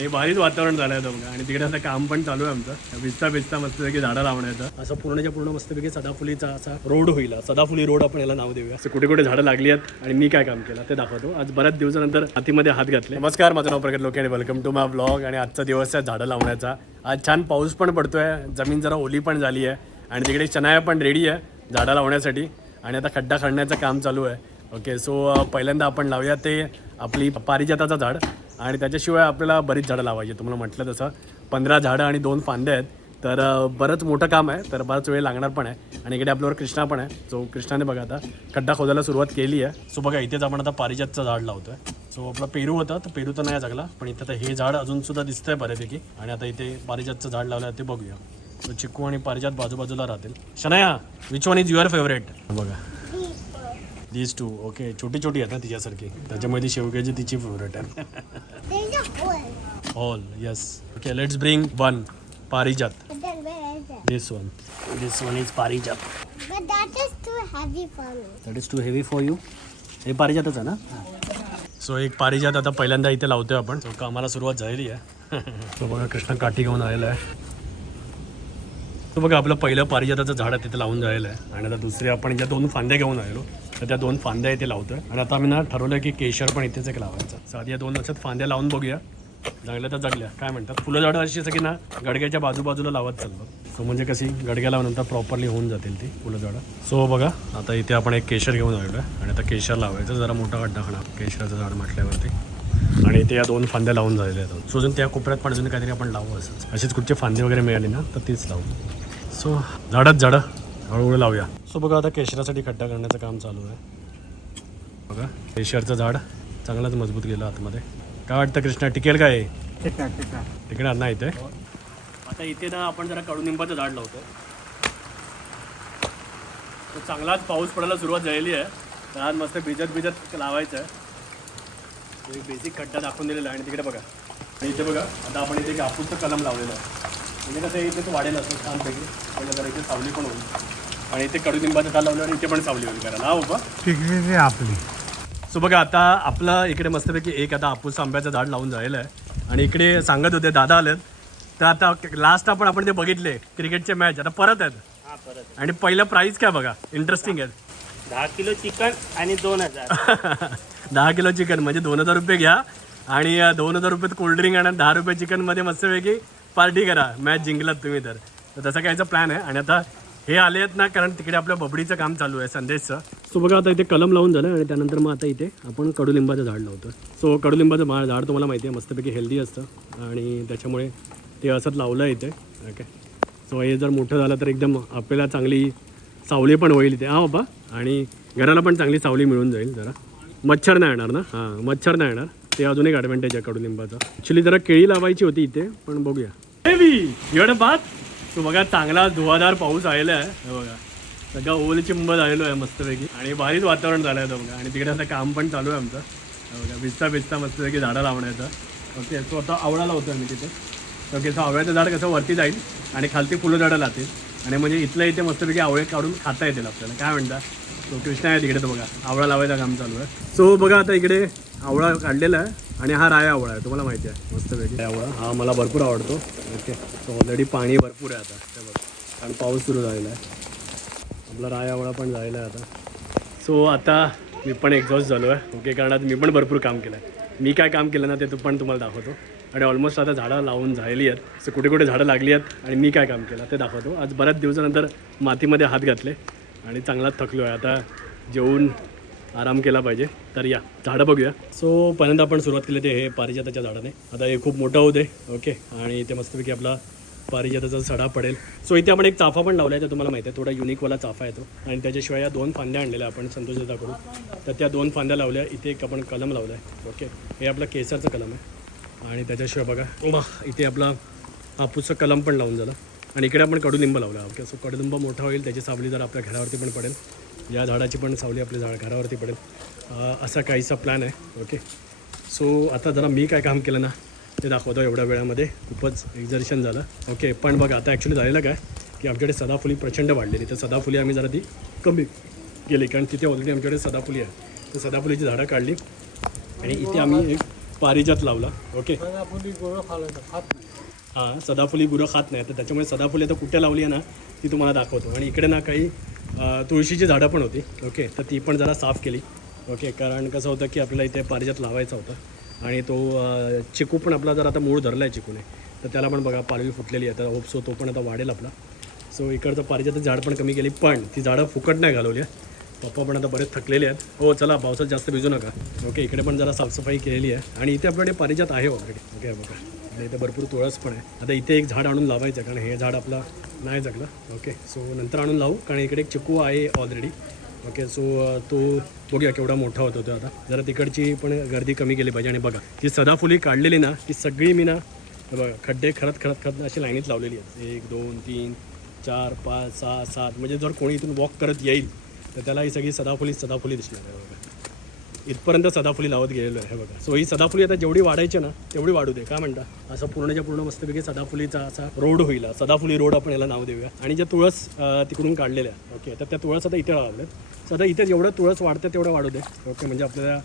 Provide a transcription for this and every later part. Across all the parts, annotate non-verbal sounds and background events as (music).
आणि भारीच वातावरण झालं आहे बघा. आणि तिकडे आता काम पण चालू आहे आमचं. भिजता भिजता मस्तपैकी झाडं लावण्याचं असं पूर्णच्या पूर्ण मस्तपैकी सदाफुलीचा असा रोड होईल. सदाफुली रोड आपण याला नाव देऊया. असं कुठे कुठे झाडं लागली आहेत आणि मी काय काम केलं ते दाखवतो. आज बऱ्याच दिवसानंतर हातीमध्ये हात घातले. नमस्कार माझं नाव प्रगत लोकांनी आणि वेलकम टू माय ब्लॉग आणि आजचा दिवस आहे झाडं लावण्याचा. आज छान पाऊस पण पडतोय. जमीन जरा ओली पण झाली आहे. आणि तिकडे चनाया पण रेडी आहे झाडं लावण्यासाठी. आणि आता खड्डा खणण्याचं काम चालू आहे. ओके सो पहिल्यांदा आपण लावूया ते आपली पारिजाताचं झाड. आणि त्याच्याशिवाय आपल्याला बरीच झाडं लावायची. तुम्हाला म्हटलं तसं पंधरा झाडं आणि दोन फांद्या आहेत. तर बरंच मोठं काम आहे. तर बराच वेळ लागणार पण आहे. आणि इकडे आपल्यावर कृष्णा पण आहे. जो कृष्णाने बघा आता खड्डा खोदायला सुरुवात केली आहे. सो बघा इथेच आपण आता पारिजातचं झाड लावतोय. सो आपला पेरू होता तर पेरू तर नाही जगला. पण इथं आता हे झाड अजून सुद्धा दिसतंय बऱ्यापैकी. आणि आता इथे पारिजातचं झाड लावलं आहे ते बघूया. तो चिक्कू आणि पारिजात बाजूबाजूला राहतील. Shanaya which one is your favourite बघा. दीज टू ओके छोटी छोटी आहेत ना तिच्यासारखी. त्याच्यामध्ये शेवग्याची तिची फेवरेट आहे. All yes okay let's bring one parijat. This one this one is parijat. But that is too heavy for me. That is too heavy for you हे पारिजातच आहे ना? सो एक पारिजात आता पहिल्यांदा इथे लावतोय आपण. So, कामाला सुरुवात झालेली आहे. (laughs) तो बघा कृष्ण काठी घेऊन आलेला आहे. तो बघा आपलं पहिलं पारिजाताचं झाड आहे तिथे लावून जायला आहे. आणि आता दुसरे आपण ज्या दोन फांद्या घेऊन आलेलो तर त्या दोन फांद्या इथे लावतोय. आणि आता आम्ही ना ठरवलं की केशर पण इथेच एक लावायचं. साधी या दोन वर्षात फांद्या लावून बघूया. जगल्या तर जगल्या. काय म्हणतात? फुलं झाडं अशी असं की ना गडग्याच्या बाजूबाजूला लावत चाललो सो म्हणजे कशी गडग्या लावल्यानंतर प्रॉपरली होऊन जातील ती फुलं झाडं. सो बघा आता इथे आपण एक केशर घेऊन आलेलो आहे आणि आता केशर लावायचं जरा मोठा खड्डा खाणार केशराचं झाड म्हटल्यावरती. आणि इथे या दोन फांद्या लावून झालेल्या आहेत. सो अजून त्या कोपऱ्यात पण अजून काहीतरी आपण लावू असं. अशीच कुठचे फांदे वगैरे मिळाली ना तर तीच लावू. सो झाडच झाडं. हळूहळू लावूया. सो बघा आता केशरासाठी खड्डा करण्याचं काम चालू आहे. बघा केशरचं झाड चांगलाच मजबूत गेलं आतमध्ये. काय वाटतं कृष्णा टिकेल काय हे? टिकणार नाही इथे. आता इथे ना आपण जरा कडुनिंबाचं झाड लावतो तर चांगलाच पाऊस पडायला सुरुवात झालेली आहे. तर आज मस्त भिजत भिजत लावायचं आहे एक बेसिक खड्डा दाखवून दिलेला आहे आणि तिकडे बघा. आणि इथे बघा आता आपण इथे आपूचं कलम लावलेलं आहे. म्हणजे कसं इथे तो वाढेल असं छानपैकी. म्हणजे जरा इथे सावली पण होईल. आणि इथे कडुनिंबाचं झाड लावलं आणि इथे पण सावली होईल करायला. हा बाबा पिकली आपली. सो बघा आता आपलं इकडे मस्तपैकी एक आता आपूस आंब्याचं झाड लावून झालेलं आहे. आणि इकडे सांगत होते दादा आलेत. तर आता लास्ट आपण आपण ते बघितले क्रिकेटचे मॅच आता परत आहेत. आणि पहिलं प्राईज काय बघा? इंटरेस्टिंग आहे दहा किलो चिकन आणि दोन हजार. (laughs) दहा किलो चिकन म्हणजे दोन हजार रुपये घ्या. आणि दोन हजार रुपयात कोल्ड्रिंक आणि दहा रुपये चिकनमध्ये मस्तपैकी पार्टी करा मॅच जिंकलात तुम्ही तर. तर काय कायचा प्लॅन आहे. आणि आता हे आले आहेत ना कारण तिकडे आपल्या बबडीचं काम चालू आहे संदेशचं. सो बघा आता इथे कलम लावून झालं आणि त्यानंतर मग आता इथे आपण कडुलिंबाचं झाड लावतो. सो कडुलिंबाचं मा झाड तुम्हाला माहिती आहे मस्तपैकी हेल्दी असतं. आणि त्याच्यामुळे ते असंच लावलं आहे इथे. ओके सो हे जर मोठं झालं तर एकदम आपल्याला चांगली सावली पण होईल इथे. हा बाबा. आणि घराला पण चांगली सावली मिळून जाईल जरा. मच्छर नाही येणार ना? हां मच्छर नाही येणार. ते अजून एक ॲडव्हान्टेज आहे कडुलिंबाचा. ॲक्च्युली जरा केळी लावायची होती इथे पण बघूया. एवढं बात तो बघा चांगला धुवाधार पाऊस आलेला आहे. बघा. सगळा ओल चिंब झालेलो आहे मस्तपैकी. आणि भारीच वातावरण झालं आहे बघा. आणि तिकडे आता काम पण चालू आहे आमचं. बघा भिजता भिजता मस्तपैकी झाडं लावण्याचं. ओके तो आता आवळा लावतो आम्ही तिथे. ओके सो आवळ्याचं झाड कसं वरती जाईल आणि खालती फुलं झाडं लागतील आणि म्हणजे इथल्या इथे मस्तपैकी आवळे काढून खाता येतील आपल्याला. काय म्हणता? सो कृष्णा आहे तिकडे तो बघा. आवळा लावायचं काम चालू आहे. सो बघा आता इकडे आवळा काढलेला आहे. आणि हा राया आवळा आहे तुम्हाला माहिती आहे. मस्त वेगळी आवळा. हा मला भरपूर आवडतो. ओके. सो ऑलरेडी पाणी भरपूर आहे आता. त्या बघ. कारण पाऊस सुरू झालेला आहे. आपला राया आवळा पण झालेला आहे आता. सो आता मी पण एक्झॉस्ट झालो आहे. ओके कारण आता मी पण भरपूर काम केलं आहे. मी काय काम केलं ना ते पण तुम्हाला दाखवतो. आणि ऑलमोस्ट आता झाडं लावून झालेली आहेत. सो कुठे कुठे झाडं लागली आहेत आणि मी काय काम केलं ते दाखवतो. आज बऱ्याच दिवसानंतर मातीमध्ये हात घातले आणि चांगलाच थकलो आहे. आता जेवून आराम केला पाहिजे. तर या झाडं बघूया. सो पहिल्यांदा आपण सुरुवात केली ते हे पारिजाताच्या झाडाने. आता हे खूप मोठं होते ओके आणि ते मस्तपैकी आपला पारिजाताचा सडा पडेल. सो इथे आपण एक चाफा पण लावला आहे तर तुम्हाला माहिती आहे थोडा युनिकवाला चाफा येतो आणि त्याच्याशिवाय या दोन फांद्या आणलेल्या आपण संतोष दादाकडून तर त्या दोन फांद्या लावल्या इथे एक आपण कलम लावला आहे ओके हे आपलं केसरचं कलम आहे. आणि त्याच्याशिवाय बघा वा, इथे आपला हापूसचं कलम पण लावून झालं. आणि इकडे आपण कडुलिंब लावला ओके सो कडुलिंब मोठा होईल त्याची सावली जर आपल्या घरावरती पण पडेल. या झाडाची पण सावली आपल्या झाड घरावरती पडेल. असा काहीसा प्लॅन आहे. ओके सो आता जरा मी काय काम केलं ना ते दाखवतो एवढ्या वेळामध्ये. खूपच एक्झर्शन झालं. ओके पण बघा आता ॲक्च्युली झालेलं काय की आमच्याकडे सदाफुली प्रचंड वाढलेली. तर सदाफुली आम्ही जरा ती कमी केली. कारण तिथे ऑलरेडी आमच्याकडे सदाफुली आहे. तर सदाफुलीची झाडं काढली. आणि इथे आम्ही एक पारिजात लावला. ओके हां सदाफुली गुरं खात नाही. तर त्याच्यामुळे सदाफुली आता कुठे लावली आहे ना ती तुम्हाला दाखवतो. आणि इकडे ना काही तुळशीची झाडं पण होती. ओके तर ती पण जरा साफ केली. ओके कारण कसं होतं की आपल्याला इथे पारिजात लावायचा होता. आणि तो चिकू पण आपला जर आता मूळ धरला आहे चिकूने. तर त्याला पण बघा पालवी फुटलेली आहे. तर होप सो तो पण आता वाढेल आपला. सो इकडचं पारिजातच झाड पण कमी केली पण ती झाडं फुकट नाही घालवली आहे पप्पा पण आता बरेच थकलेले आहेत. हो चला पावसात जास्त भिजू नका. ओके इकडे पण जरा साफसफाई केलेली आहे. आणि इथे आपल्याकडे पारिजात आहे ऑलरेडी ओके बघा. आणि इथे भरपूर तुळस पण आहे. आता इथे एक झाड आणून लावायचं कारण हे झाड आपलं नाही जगलं. ओके सो नंतर आणून लावू कारण इकडे एक चिकू आहे ऑलरेडी ओके सो तो बघूया केवढा मोठा होतो तो आता. जरा तिकडची पण गर्दी कमी केली पाहिजे. आणि बघा जी सदाफुली काढलेली ना ती सगळी मी ना बघा खड्डे खरत खरत खरत अशी लाईनीत लावलेली आहेत. एक दोन तीन चार पाच सहा सात. म्हणजे जर कोणी इथून वॉक करत येईल तर त्याला ही सगळी सदाफुली सदाफुली दिसणार आहे. बघा इथपर्यंत सदाफुली लावत गेलेलो आहे बघा. सो ही सदाफुली आता जेवढी वाढायची ना तेवढी वाढू दे. काय म्हणता? असं पूर्णच्या पूर्ण मस्तपैकी सदाफुलीचा असा रोड होईल. सदाफुली रोड आपण याला नाव देऊया. आणि ज्या तुळस तिकडून काढलेल्या ओके तर त्या तुळस आता इथे लावल्यात. सो आता इथे जेवढं तुळस वाढते तेवढं वाढू दे. ओके म्हणजे आपल्याला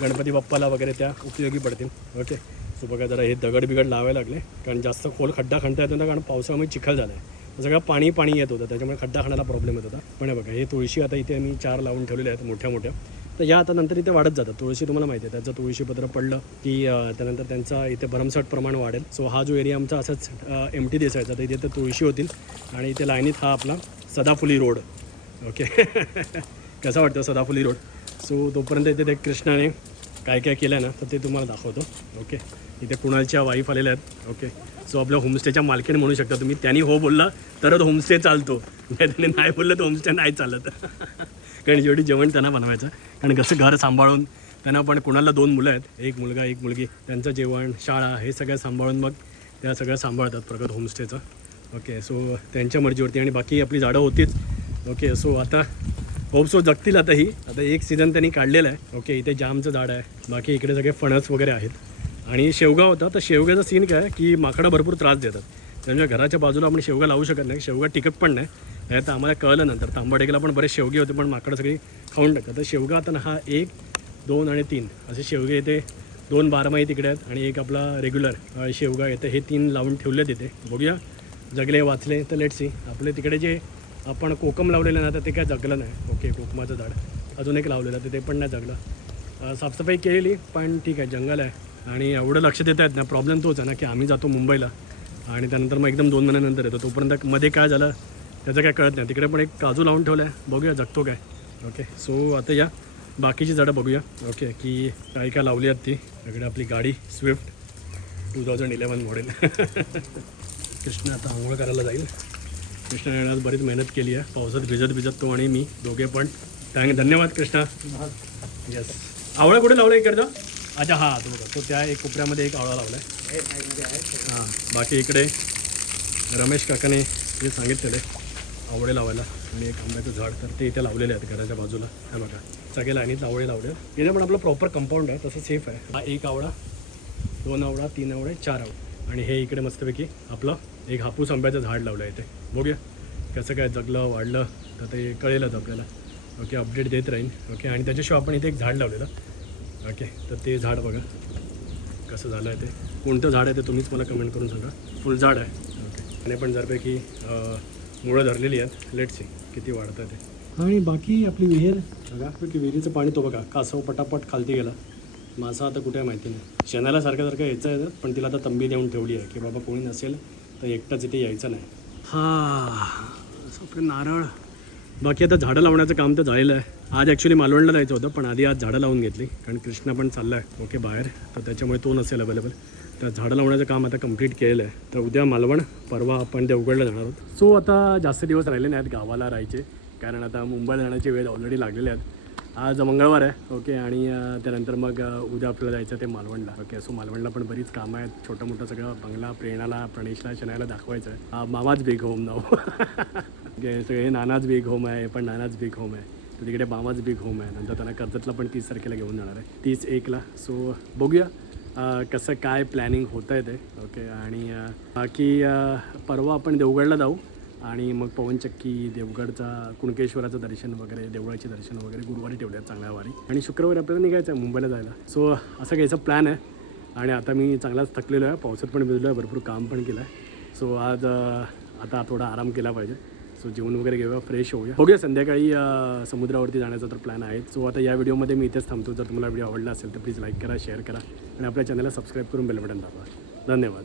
गणपती बाप्पाला वगैरे त्या उपयोगी पडतील. ओके सो बघा जरा हे दगड बिगड लावायला लागले. कारण जास्त खोल खड्डा खणता येत नव्हता कारण पावसामुळे चिखल झाला आहे सगळं पाणी पाणी येत होतं. त्याच्यामुळे खड्डा खाण्याला प्रॉब्लेम येत होता. पण हे बघा हे तुळशी आता इथे आम्ही चार लावून ठेवलेले आहेत मोठ्या मोठ्या. तर या आता नंतर इथे वाढत जातात. तुळशी तुम्हाला माहिती आहे त्याचं तुळशीपत्र पडलं की त्यानंतर त्यांचा इथे भरमसाठ प्रमाण वाढेल. सो हा जो एरिया आमचा असाच एम टी दिसायचा. तर इथे तर तुळशी होतील आणि इथे लाईनीत हा आपला सदाफुली रोड. ओके (laughs) कसा वाटतो सदाफुली रोड? सो तोपर्यंत इथे ते कृष्णाने काय काय केलं आहे ना तर ते तुम्हाला दाखवतो. ओके इथे कुणालच्या वाईफ आलेल्या आहेत. ओके सो आपल्या होमस्टेच्या मालकीने म्हणू शकता तुम्ही. त्यांनी हो बोलला तरच होमस्टे चालतो. (laughs) नाही त्याने नाही बोललं तर होमस्टे नाही चालत. (laughs) कारण जेवढी जेवण त्यांना बनवायचं. कारण कसं घर सांभाळून त्यांना पण कुणाला दोन मुलं आहेत एक मुलगा एक मुलगी त्यांचं जेवण शाळा हे सगळं सांभाळून मग त्या सगळं सांभाळतात प्रगत होमस्टेचं ओके सो त्यांच्या मर्जीवरती आणि बाकी आपली झाडं होतीच. ओके सो आता होप सो जगतील आता ही. आता एक सीझन त्यांनी काढलेलं आहे. ओके इथे जामचं झाड आहे. बाकी इकडे सगळे फणस वगैरे आहेत. आणि शेवगा होता तर शेवग्याचा सीन काय की माकडं भरपूर त्रास देतात. त्यांच्या घराच्या बाजूला आपण शेवगा लावू शकत नाही. शेवगा टिकत पण नाही. नाही तर आम्हाला कळलं नंतर. तांबाडेगला पण बरेच शेवगे होते पण माकडं सगळी खाऊन टाकतात. तर शेवगा आता ना हा एक दोन आणि तीन. असे शेवगे येते दोन बारमाही तिकडे आहेत आणि एक आपला रेग्युलर शेवगा येतं. हे तीन लावून ठेवले तिथे बघूया. जगले वाचले तर लेट सी आपले तिकडे जे आपण कोकम लावलेलं ना तर ते काय जगलं नाही. ओके कोकमाचं झाड. अजून एक लावलेलं तर ते पण नाही जगलं. साफसफाई केलेली पण ठीक आहे जंगल आहे. आणि एवढं लक्ष देता येत ना प्रॉब्लेम तोच आहे ना की आम्ही जातो मुंबईला. आणि त्यानंतर मग एकदम दोन महिन्यानंतर येतो. तोपर्यंत मध्ये काय झालं त्याचं काय कळत नाही. तिकडे पण एक काजू लावून ठेवला आहे बघूया जगतो काय. ओके. सो आता या. बाकीची झाडं बघूया. ओके. की काय काय लावली आहेत ती. इकडे आपली गाडी Swift two thousand eleven model Krishna आता आंघोळ करायला जाईल. कृष्णाने आज बरीच मेहनत केली आहे. पावसात भिजत भिजत तो आणि मी दोघे पण. थँक धन्यवाद कृष्णा. येस आवळा कुठे लावलं इकडचं? अच्छा हां तो बघा. तो त्या एक कोपऱ्यामध्ये एक आवळा लावला आहे. हां बाकी इकडे रमेश काकाने जे सांगितलेले आवडे लावायला. आणि एक आंब्याचं झाड तर ते इथे लावलेले आहेत घराच्या बाजूला. हे बघा सगळ्या लाईनीत आवळे लावले इथे पण आपलं प्रॉपर कंपाऊंड आहे तसं सेफ आहे. हा एक आवडा दोन आवडा तीन आवडे चार आवडे आणि हे इकडे मस्तपैकी आपलं एक हापूस आंब्याचं झाड लावलं आहे इथे. बघूया कसं काय जगलं वाढलं तर ते कळेलच आपल्याला. ओके अपडेट देत राहीन. ओके आणि त्याच्याशिवाय आपण इथे एक झाड लावलेलं. ओके तर ते झाड बघा. कसं झालं आहे ते. कोणतं झाड आहे ते तुम्हीच मला कमेंट करून सांगा. फुलझाड आहे. ओके. आणि पण जरपैकी मुळं धरलेली आहेत. लेट सी किती वाढतं ते. आणि बाकी आपली विहीर बघा विहिरीचं पाणी तो बघा कासव पटापट खालती गेला. मासा आता कुठे आहे माहिती नाही. शेणाला सारखं सारखं यायचं आहे पण तिला आता तंबी देऊन ठेवली आहे. की बाबा कोणी नसेल तर एकटाच इथे यायचं नाही. हा असं नारळ. बाकी आता झाडं लावण्याचं काम तर झालेलं आहे. आज ॲक्च्युली मालवणला जायचं होतं पण आधी आज झाडं लावून घेतली. कारण कृष्णा पण चालला आहे ओके बाहेर. तर त्याच्यामुळे तो नसेल अवेलेबल तर झाडं लावण्याचं काम आता कंप्लीट केलेलं आहे. तर उद्या मालवण परवा आपण देवगडला जाणार आहोत. सो आता जास्त दिवस राहिले नाहीत गावाला राहायचे. कारण आता मुंबईला जाण्याचे वेळ ऑलरेडी लागलेले आहेत. आज मंगळवार आहे ओके आणि त्यानंतर मग उद्या आपल्याला जायचं ते मालवणला ओके सो मालवणला पण बरीच कामं आहेत. छोटं मोठं सगळं बंगला प्रेरणाला प्रणेशला शनायला दाखवायचं आहे मामाच बिग होम नाव सगळे नानाच बिग होम आहे पण नानाच बिग होम आहे. तर तिकडे मामाच बिग होम आहे. नंतर त्यांना कर्जतला पण तीस तारखेला घेऊन जाणार आहे. तीस एकला. सो बघूया कसं काय प्लॅनिंग होतं आहे ते. ओके आणि बाकी परवा आपण देवगडला जाऊ. आणि मग पवनचक्की देवगडचा कुणकेश्वराचं दर्शन वगैरे देवळाचे दर्शन वगैरे गुरुवारी ठेवले चांगल्या वारी. आणि शुक्रवारी आपल्याला निघायचं आहे मुंबईला जायला. सो असं घ्यायचा प्लॅन आहे. आणि आता मी चांगलाच थकलेलो आहे. पावसात पण भिजलो आहे भरपूर काम पण केलं आहे सो आज आता थोडा आराम केला पाहिजे. सो जेवण वगैरे घेऊया फ्रेश होऊया. बघूया संध्याकाळी समुद्रावरती जाण्याचा तर प्लॅन आहे. सो आता या व्हिडिओमध्ये मी इथेच थांबतो. जर तुम्हाला व्हिडिओ आवडला असेल तर प्लीज लाईक करा शेअर करा. आणि आपल्या चॅनलला सबस्क्राईब करून बेल बटन दाबा. धन्यवाद.